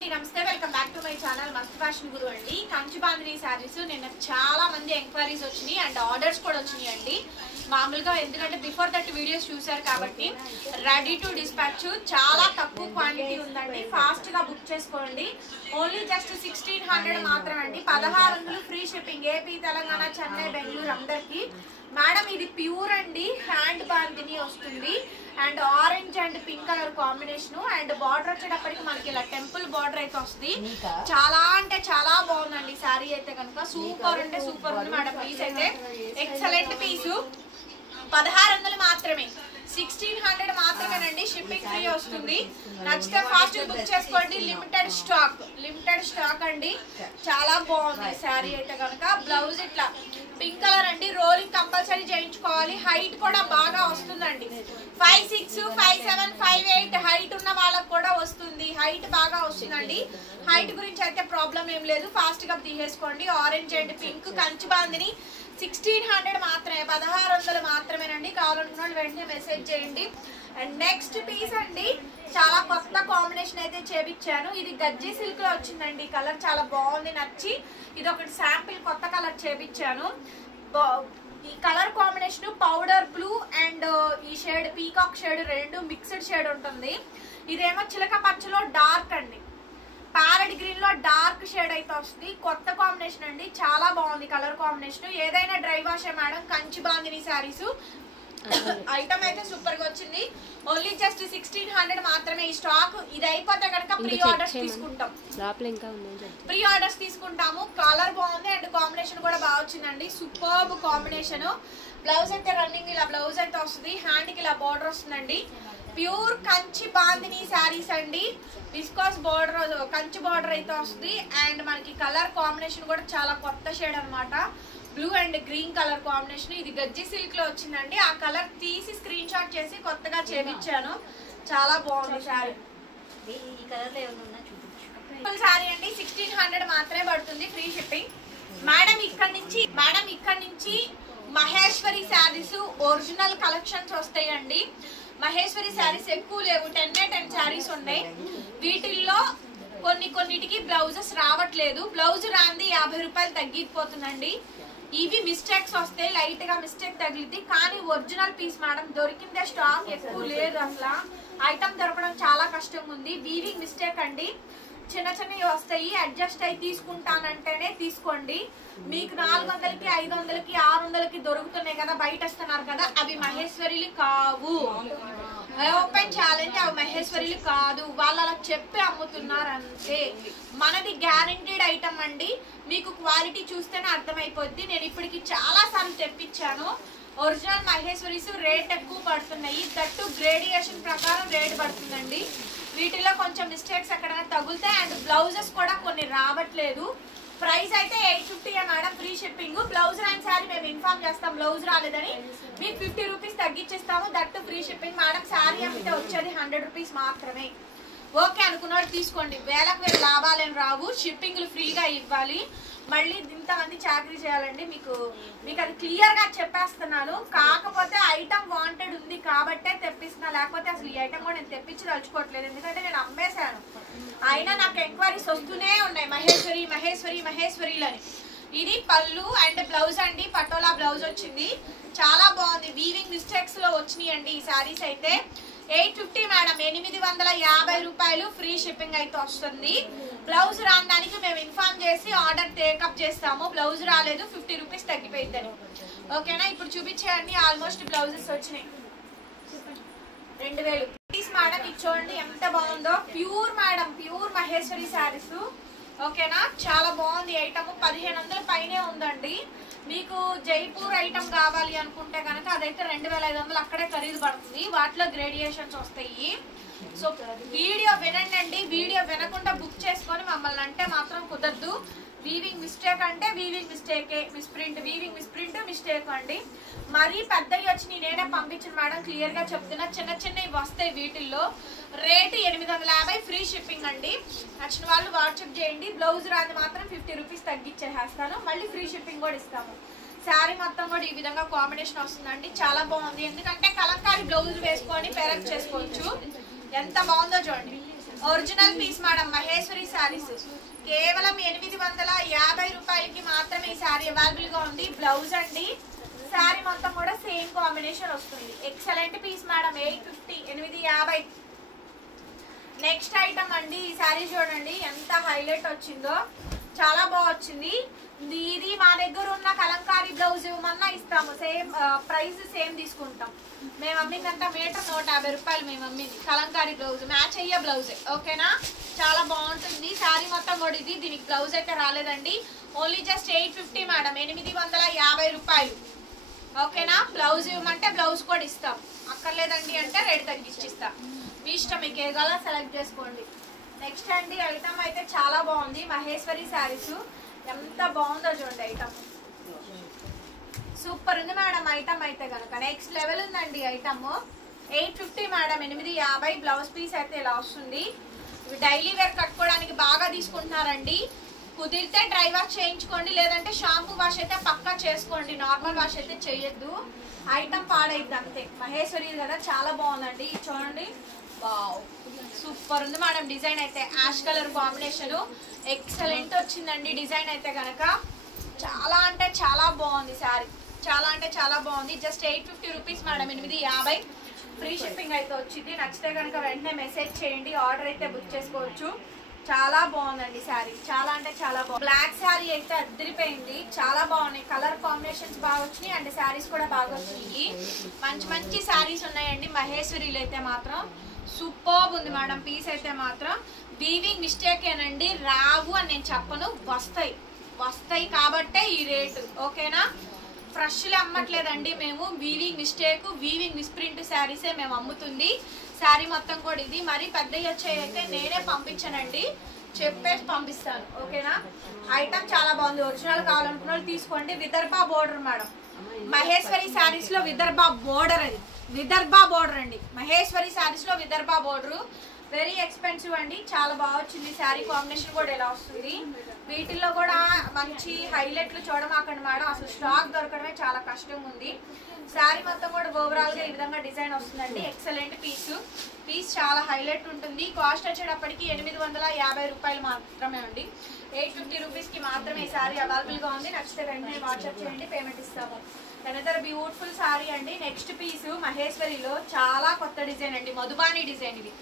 నమస్తే welcome back to my channel మస్త్ fashion గురు అండి. కంచి బాందిని శారీస్ నిన్న చాలా మంది ఎంక్వైరీస్ వచ్చినాయి అండ్ ఆర్డర్స్ కూడా వచ్చినాయి అండి. మామూలుగా ఎందుకంటే బిఫోర్ దట్ వీడియోస్ చూసారు కాబట్టి రెడీ టు డిస్పాచ్ చాలా తక్కువ క్వాంటిటీ ఉందండి. ఫాస్ట్ గా బుక్ చేసుకోండి. ఓన్లీ జస్ట్ 1600 మాత్రమే అండి. 1600 free shipping AP, Telangana, Chennai, Bengaluru అందరికి. మేడం ఇది ప్యూర్ అండి, హ్యాండ్ బాందిని వస్తుంది and orange and pink colour combination and border వచ్చేటప్పటికి మనకి ఇలా టెంపుల్ బార్డర్ అయితే వస్తుంది. చాలా అంటే చాలా బాగుందండి శారీ అయితే కనుక. సూపర్ అంటే సూపర్ ఉంది మేడం. పీస్ అయితే ఎక్సలెంట్ పీసు. 1600 మాత్రమే, 1600 మాత్రమేనండి. షిప్పింగ్ ఫ్రీ వస్తుంది. నచ్చితే ఫాస్ట్ బుక్ చేసుకోండి. లిమిటెడ్ స్టాక్ అండి. చాలా బాగుంది శారీ అయితే కనుక. బ్లౌజ్ ఇట్లా పింక్ కలర్ అండి. రోలింగ్ కంపల్సరీ చేయించుకోవాలి. హైట్ కూడా బాగా వస్తుందండి. 5'6", 5'7", 5'8" హైట్ ఉన్న వాళ్ళకి కూడా వస్తుంది. హైట్ బాగా వస్తుందండి. హైట్ గురించి అయితే ప్రాబ్లం ఏం లేదు. ఫాస్ట్ గా తీసేసుకోండి. Orange and pink Kanchi bandhani 1600 మాత్రమే, 1600 మాత్రమేనండి. కావాలనుకున్న వాళ్ళు వెంటనే మెసేజ్ చేయండి. అండ్ నెక్స్ట్ పీస్ అండి, చాలా కొత్త కాంబినేషన్ అయితే చేపించాను. ఇది గజ్జి సిల్క్ లో వచ్చిందండి. కలర్ చాలా బాగుంది, నచ్చి ఇది ఒకటి శాంపిల్ కొత్త కలర్ చేపించాను. ఈ colour combination powder blue and ఈ షేడ్ పీకాక్ షేడ్ రెండు మిక్స్డ్ షేడ్ ఉంటుంది. ఇదేమో చిలక పచ్చలో డార్క్ అండి. ప్యారెట్ గ్రీన్ లో డార్క్ షేడ్ అయితే వస్తుంది. కొత్త కాంబినేషన్ అండి. చాలా బాగుంది కలర్ కాంబినేషన్. ఏదైనా డ్రై వాషే madam. Kanchi Bandhini sarees item అయితే సూపర్ గా వచ్చింది. ఓన్లీ జస్ట్ 1600 మాత్రమే. ఈ స్టాక్ ఇది అయిపోతే కనుక ప్రీ ఆర్డర్స్ తీసుకుంటాం. ప్రీ ఆర్డర్స్ తీసుకుంటాము. కలర్ బాగుంది అండ్ కాంబినేషన్ కూడా బాగా వచ్చిందండి. Superb combination. బ్లౌజ్ అయితే రన్నింగ్ ఇలా బ్లౌజ్ అయితే వస్తుంది. హ్యాండ్ కి ఇలా బార్డర్ వస్తుందండి. ప్యూర్ కంచి బాందిని శారీస్ అండి. విస్కాస్ బార్డర్, కంచి బార్డర్ అయితే వస్తుంది. అండ్ మనకి కలర్ కాంబినేషన్ కూడా చాలా కొత్త షేడ్ అనమాట. Blue and green colour combination. ఇది గజ్జి సిల్క్ లో వచ్చిందండి. ఆ కలర్ తీసి స్క్రీన్ షాట్ చేసి కొత్తగా చేపించాను. చాలా బాగుంది శారీ. ఈ కలర్ లో ఏమైనా ఉన్నా చూపించు. శారీ అండి 1600 మాత్రమే పడుతుంది. Free shipping. మేడం ఇక్కడ నుంచి మహేశ్వరి శారీస్ ఒరిజినల్ కలెక్షన్స్ వస్తాయండి. మహేశ్వరి శారీస్ ఎక్కువ లేవు, 10 శారీస్ ఉన్నాయి. వీటిల్లో కొన్నిటికి బ్లౌజెస్ రావట్లేదు. బ్లౌజ్ రాంది 50 రూపాయలు తగ్గిపోతుందండి. ఇవి మిస్టేక్స్ వస్తాయి, లైట్ గా మిస్టేక్ తగిలింది. కానీ ఒరిజినల్ పీస్ మేడం దొరికిందే స్టాక్ ఎక్కువ లేదు. అసలు ఐటమ్ దొరకడం చాలా కష్టంగా ఉంది. వీవింగ్ మిస్టేక్ అండి. చిన్నవి వస్తాయి. అడ్జస్ట్ అయి తీసుకుంటానంటేనే తీసుకోండి. మీకు 400కి, 500కి, 600కి దొరుకుతున్నాయి కదా, బయట వస్తున్నారు కదా, అవి మహేశ్వరిలు కావు. ఓపెన్ ఛాలెంజ్, అవి మహేశ్వరిలు కాదు. వాళ్ళు అలా చెప్పి అమ్ముతున్నారు అంతే. మనది గ్యారంటీడ్ ఐటమ్ అండి. మీకు క్వాలిటీ చూస్తేనే అర్థమైపోద్ది. నేను ఇప్పటికి చాలా సార్లు తెప్పించాను. ఒరిజినల్ మహేశ్వరీస్ రేట్ ఎక్కువ పడుతున్నాయి. దట్టు గ్రేడియేషన్ ప్రకారం రేట్ పడుతుందండి. వీటిలో కొంచెం మిస్టేక్స్ ఎక్కడైనా తగులుతాయి. అండ్ బ్లౌజెస్ కూడా కొన్ని రావట్లేదు. ప్రైస్ అయితే 850 మేడం. Free shipping. బ్లౌజ్ రాని సారీ మేము ఇన్ఫార్మ్ చేస్తాం బ్లౌజ్ రాలేదని. మీకు 50 రూపీస్ తగ్గించేస్తాము. That free shipping madam. Saree అమ్మితే వచ్చేది 100 రూపీస్ మాత్రమే. ఓకే అనుకున్నాడు తీసుకోండి. వేలకు వేలు లాభాలేం రావు. షిప్పింగ్లు ఫ్రీగా ఇవ్వాలి. మళ్ళీ ఇంతమంది చాకరీ చేయాలండి. మీకు అది క్లియర్ గా చెప్పేస్తున్నాను. కాకపోతే ఐటమ్ వాంటెడ్ ఉంది కాబట్టే తెప్పిస్తున్నా. లేకపోతే అసలు ఈ ఐటమ్ కూడా నేను తెప్పించి తలుచుకోవట్లేదు. ఎందుకంటే నేను అమ్మేశాను. అయినా నాకు ఎంక్వైరీస్ వస్తూనే ఉన్నాయి. మహేశ్వరిలని. ఇది పళ్ళు అండ్ బ్లౌజ్ అండి. పటోలా బ్లౌజ్ వచ్చింది. చాలా బాగుంది. వీవింగ్ మిస్టేక్స్ లో వచ్చినాయి అండి ఈ శారీస్ అయితే. 850 మేడం. 850 రూపాయలు ఫ్రీ షిప్పింగ్ అయితే వస్తుంది. బ్లౌజ్ రాని దానికి మేము ఇన్ఫార్మ్ చేసి ఆర్డర్ టేకప్ చేస్తాము. బ్లౌజ్ రాలేదు 50 రూపీస్ తగ్గిపోయిద్దని. ఓకేనా. ఇప్పుడు చూపించేయండి. ఆల్మోస్ట్ బ్లౌజెస్ వచ్చినాయి. 2000 మేడం. ఇది చూడండి ఎంత బాగుందో. Pure madam, pure Maheshwari saris. ఓకేనా. చాలా బాగుంది ఐటమ్. 1500 పైనే ఉందండి. మీకు జైపూర్ ఐటమ్ కావాలి అనుకుంటే కనుక అదైతే 2500 అక్కడే ఖరీదు పడుతుంది. వాటిలో గ్రేడియేషన్స్ వస్తాయి. సో వీడియో వినండి. వీడియో వినకుండా బుక్ చేసుకొని మమ్మల్ని అంటే మాత్రం కుదరదు. వీవింగ్ మిస్టేక్ అంటే వీవింగ్ మిస్టేకే. వీవింగ్ మిస్ప్రింట్ మిస్టేక్ అండి. మరీ పెద్దవి వచ్చి నేనే పంపించిన మేడం. క్లియర్ గా చెప్తున్నా. చిన్నవి వస్తాయి. వీటిల్లో రేటు 850 ఫ్రీ షిప్పింగ్ అండి. నచ్చిన వాళ్ళు వాట్సాప్ చేయండి. బ్లౌజ్ రాని మాత్రం 50 రూపీస్ తగ్గించేస్తాను. మళ్ళీ ఫ్రీ షిప్పింగ్ కూడా ఇస్తాము. శారీ మొత్తం కూడా ఈ విధంగా కాంబినేషన్ వస్తుందండి. చాలా బాగుంది. ఎందుకంటే కలంకారీ బ్లౌజ్ వేసుకొని పేరప్ చేసుకోవచ్చు. ఎంత బాగుందో చూడండి. Original piece madam Maheshwari saris కేవలం 850 రూపాయలకి మాత్రమే ఈ శారీ అవైలబుల్ గా ఉంది. బ్లౌజ్ అండి శారీ మొత్తం కూడా సేమ్ కాంబినేషన్ వస్తుంది. Excellent piece madam 850. Next item అండి ఈ శారీ చూడండి ఎంత హైలైట్ వచ్చిందో, చాలా బాగా వచ్చింది. ఇది మా దగ్గర ఉన్న కలంకారీ బ్లౌజ్ ఇవ్వమన్నా ఇస్తాము, సేమ్ ప్రైస్ సేమ్ తీసుకుంటాం. మేము అమ్మిందంతా మీటర్ 150 రూపాయలు. మేము అమ్మింది కలంకారీ బ్లౌజ్, మ్యాచ్ అయ్యే బ్లౌజ్. ఓకేనా, చాలా బాగుంటుంది శారీ మొత్తం కూడా. ఇది దీనికి బ్లౌజ్ అయితే రాలేదండి. ఓన్లీ జస్ట్ 850 మేడం, 850 రూపాయలు. ఓకేనా, బ్లౌజ్ ఇవ్వమంటే బ్లౌజ్ కూడా ఇస్తాం, అక్కర్లేదండి అంటే రేట్ తగ్గించిస్తాం. మీ ఇష్టం, మీకు ఏ కలర్ సెలెక్ట్ చేసుకోండి. నెక్స్ట్ అండి ఐటమ్ అయితే చాలా బాగుంది. మహేశ్వరి శారీస్ ఎంత బాగుందో చూడండి. ఐటమ్ సూపర్ ఉంది మేడం. ఐటమ్ అయితే కనుక నెక్స్ట్ లెవెల్ ఉందండి. Item 850 madam, 850. బ్లౌజ్ పీస్ అయితే ఇలా వస్తుంది. ఇవి డైలీ వేర్ కట్టుకోవడానికి బాగా తీసుకుంటున్నారండి. కుదిరితే డ్రై వాష్ చేయించుకోండి, లేదంటే షాంపూ వాష్ అయితే పక్కా చేసుకోండి, నార్మల్ వాష్ అయితే చేయొద్దు. ఐటమ్ పాడైద్ది అంతే. మహేశ్వరి కదా, చాలా బాగుందండి. చూడండి, వావ్ సూపర్ ఉంది మేడం. డిజైన్ అయితే యాష్ కలర్ కాంబినేషన్ ఎక్సలెంట్ వచ్చిందండి. డిజైన్ అయితే కనుక చాలా అంటే చాలా బాగుంది శారీ, చాలా అంటే చాలా బాగుంది. Just 850 rupees madam, 850. Free shipping అయితే వచ్చింది. నచ్చితే కనుక వెంటనే మెసేజ్ చేయండి, ఆర్డర్ అయితే బుక్ చేసుకోవచ్చు. చాలా బాగుందండి శారీ, చాలా అంటే చాలా బాగుంది. బ్లాక్ శారీ అయితే అదిరిపోయింది, చాలా బాగున్నాయి. కలర్ కాంబినేషన్స్ బాగా వచ్చినాయి అండ్ శారీస్ కూడా బాగా వచ్చినాయి. మంచి మంచి శారీస్ ఉన్నాయండి మహేశ్వరిలో అయితే మాత్రం. సూపర్ ఉంది మేడం. పీస్ అయితే మాత్రం వీవింగ్ మిస్టేక్ ఏనండి, రావు అని నేను చెప్పను, వస్తాయి కాబట్టే ఈ రేటు. ఓకేనా, ఫ్రెష్లు అమ్మట్లేదండి మేము. వీవింగ్ మిస్టేక్, వీవింగ్ మిస్ప్రింట్ శారీసే మేము అమ్ముతుంది. శారీ మొత్తం కూడా ఇది. మరి పెద్దవి వచ్చాయైతే నేనే పంపించానండి, చెప్పేసి పంపిస్తాను. ఓకేనా, ఐటమ్ చాలా బాగుంది. ఒరిజినల్ కావాలనుకున్న వాళ్ళు తీసుకోండి. విదర్భ బోర్డర్ మేడం, మహేశ్వరి శారీస్ లో విదర్భ బోర్డర్. అది విదర్భ బోర్డర్ అండి మహేశ్వరి శారీస్ లో. విదర్భ బోర్డర్ వెరీ ఎక్స్పెన్సివ్ అండి, చాలా బాగా వచ్చింది. శారీ కాంబినేషన్ కూడా ఎలా వస్తుంది. వీటిల్లో కూడా మంచి హైలైట్లు చూడమాకండి మేడం, అసలు స్టాక్ దొరకడమే చాలా కష్టంగా ఉంది. శారీ మొత్తం కూడా ఓవరాల్ గా ఈ విధంగా డిజైన్ వస్తుందండి. ఎక్సలెంట్ పీస్ చాలా హైలైట్ ఉంటుంది. కాస్ట్ వచ్చేటప్పటికి 850 రూపాయలు మాత్రమే అండి. 850 రూపీస్ కి మాత్రమే ఈ శారీ అవైలబుల్ గా ఉంది. నచ్చితే వెంటనే వాట్సాప్ చేయండి, పేమెంట్ ఇస్తాము. అనదర్ బ్యూటిఫుల్ శారీ అండి. నెక్స్ట్ పీస్ మహేశ్వరిలో చాలా కొత్త డిజైన్ అండి, మధుబాని డిజైన్. ఇది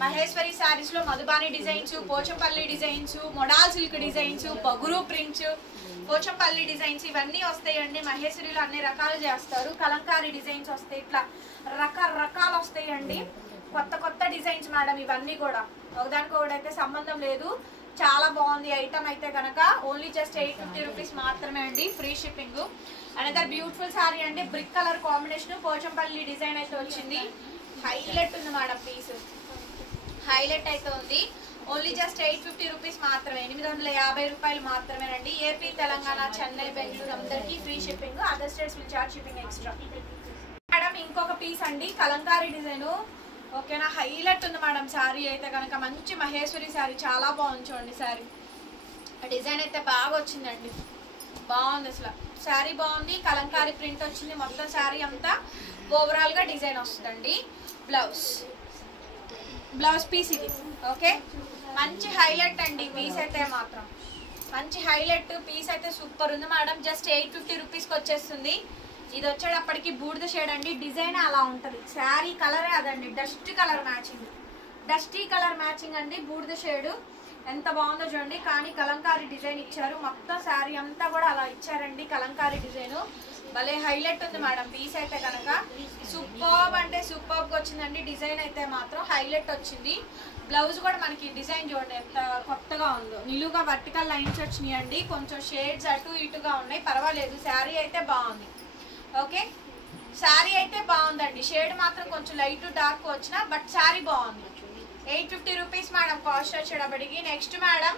మహేశ్వరి శారీస్ లో Madhubani designs, Pochampally designs, modal silk designs, Bagru prints, Pochampally designs ఇవన్నీ వస్తాయండి. మహేశ్వరిలో అన్ని రకాలు చేస్తారు. కలంకారీ డిజైన్స్ వస్తాయి, ఇట్లా రకరకాలు వస్తాయండి. కొత్త డిజైన్స్ మేడం ఇవన్నీ కూడా, ఒకదానికి ఒకటైతే సంబంధం లేదు. చాలా బాగుంది ఐటమ్ అయితే కనుక. ఓన్లీ జస్ట్ 850 రూపీస్ మాత్రమే అండి, free shipping. Another beautiful sari అండి, brick colour combination, Pochampally design అయితే వచ్చింది. హైలైట్ ఉంది మేడం, పీస్ హైలైట్ అయితే ఉంది. ఓన్లీ జస్ట్ 850 రూపీస్ మాత్రమే, 850 రూపాయలు మాత్రమేనండి. ఏపీ, తెలంగాణ, చెన్నై, బెంగళూరు అందరికీ free shipping. Other states will charge shipping extra. Madam ఇంకొక పీస్ అండి, కలంకారీ డిజైన్. ఓకేనా, హైలైట్ ఉంది మేడం శారీ అయితే కనుక. మంచి మహేశ్వరి శారీ, చాలా బాగుంది చూడండి. శారీ డిజైన్ అయితే బాగా వచ్చిందండి, బాగుంది అసలు. శారీ బాగుంది, కలంకారీ ప్రింట్ వచ్చింది. మొత్తం శారీ అంతా ఓవరాల్ గా డిజైన్ వస్తుందండి. బ్లౌజ్ పీస్ ఇది. ఓకే, మంచి హైలైట్ అండి పీస్ అయితే మాత్రం. మంచి హైలైట్ పీస్ అయితే సూపర్ ఉంది మేడం. జస్ట్ 850 రూపీస్కి వచ్చేస్తుంది. ఇది వచ్చేటప్పటికి బూడిద షేడ్ అండి, డిజైన్ అలా ఉంటుంది. శారీ కలరే అదండి, dust colour matching, dusty colour matching అండి. బూడిద షేడ్ ఎంత బాగుందో చూడండి. కానీ కలంకారీ డిజైన్ ఇచ్చారు, మొత్తం శారీ అంతా కూడా అలా ఇచ్చారండి కలంకారీ డిజైన్. భలే హైలైట్ ఉంది మేడం పీస్ అయితే కనుక. సూపర్బ్ అంటే సూపర్బ్ వచ్చిందండి. డిజైన్ అయితే మాత్రం హైలైట్ వచ్చింది. బ్లౌజ్ కూడా మనకి డిజైన్ చూడండి ఎంత కొత్తగా ఉందో. నిలువుగా వర్టికల్ లైన్స్ వచ్చినాయి అండి, కొంచెం షేడ్స్ అటు ఇటుగా ఉన్నాయి, పర్వాలేదు. శారీ అయితే బాగుంది. ఓకే, శారీ అయితే బాగుందండి. షేడ్ మాత్రం కొంచెం లైట్ డార్క్ వచ్చినా బట్ శారీ బాగుంది. 850 రూపీస్ మేడం కాస్ట్ వచ్చేటప్పటికి. నెక్స్ట్ మేడం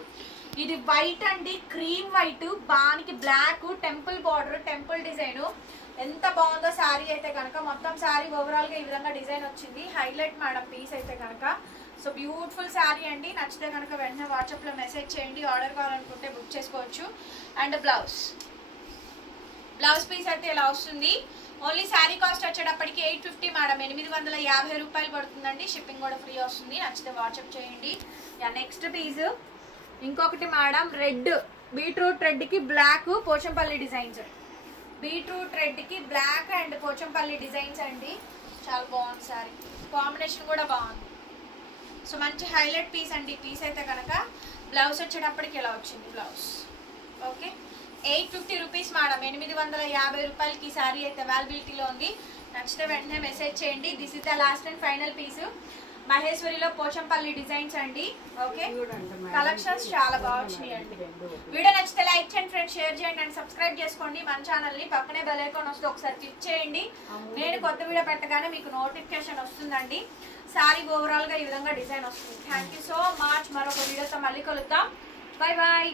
ఇది వైట్ అండి, క్రీమ్ వైట్, బానికి black, temple border, temple design. ఎంత బాగుందో శారీ అయితే కనుక. మొత్తం శారీ ఓవరాల్ గా ఈ విధంగా డిజైన్ వచ్చింది. హైలైట్ మేడం పీస్ అయితే కనుక. సో బ్యూటిఫుల్ శారీ అండి. నచ్చితే కనుక వెంటనే వాట్సాప్ లో మెసేజ్ చేయండి, ఆర్డర్ కావాలనుకుంటే బుక్ చేసుకోవచ్చు. అండ్ బ్లౌజ్ బ్లౌజ్ పీస్ అయితే ఇలా వస్తుంది. ఓన్లీ శారీ కాస్ట్ వచ్చేటప్పటికి 850 మేడం, 850 రూపాయలు పడుతుందండి. షిప్పింగ్ కూడా ఫ్రీ వస్తుంది. నచ్చితే వాట్సాప్ చేయండి. నెక్స్ట్ పీస్ ఇంకొకటి మేడం, రెడ్ బీట్రూట్ రెడ్ కి black Pochampalli designs. Beetroot red కి బ్లాక్ అండ్ పోచంపల్లి డిజైన్స్ అండి. చాలా బాగుంది సారీ, కాంబినేషన్ కూడా బాగుంది. సో మంచి హైలైట్ పీస్ అండి. పీస్ అయితే కనుక బ్లౌజ్ వచ్చేటప్పటికి ఇలా వచ్చింది బ్లౌజ్. ఓకే, 850 రూపీస్ మేడం, 850 రూపాయలకి శారీ అయితే అవైలబిలిటీలో ఉంది. నచ్చితే వెంటనే మెసేజ్ చేయండి. This is the last and final piece. మహేశ్వరిలో పోచంపల్లి డిజైన్స్ అండి. ఓకే, కలెక్షన్స్ చాలా బాగా వచ్చినాయి అండి. వీడియో నచ్చితే లైక్ చేయండి ఫ్రెండ్స్, షేర్ చేయండి అండ్ సబ్స్క్రైబ్ చేసుకోండి మన ఛానల్ ని. పక్కనే బెల్ ఐకాన్ వస్తే ఒకసారి క్లిక్ చేయండి. నేను కొత్త వీడియో పెట్టగానే మీకు నోటిఫికేషన్ వస్తుందండి. సారీ ఓవరాల్ గా ఈ విధంగా డిజైన్ వస్తుంది. Thank you so much. మరొక వీడియోతో మళ్ళీ కలుద్దాం. Bye bye.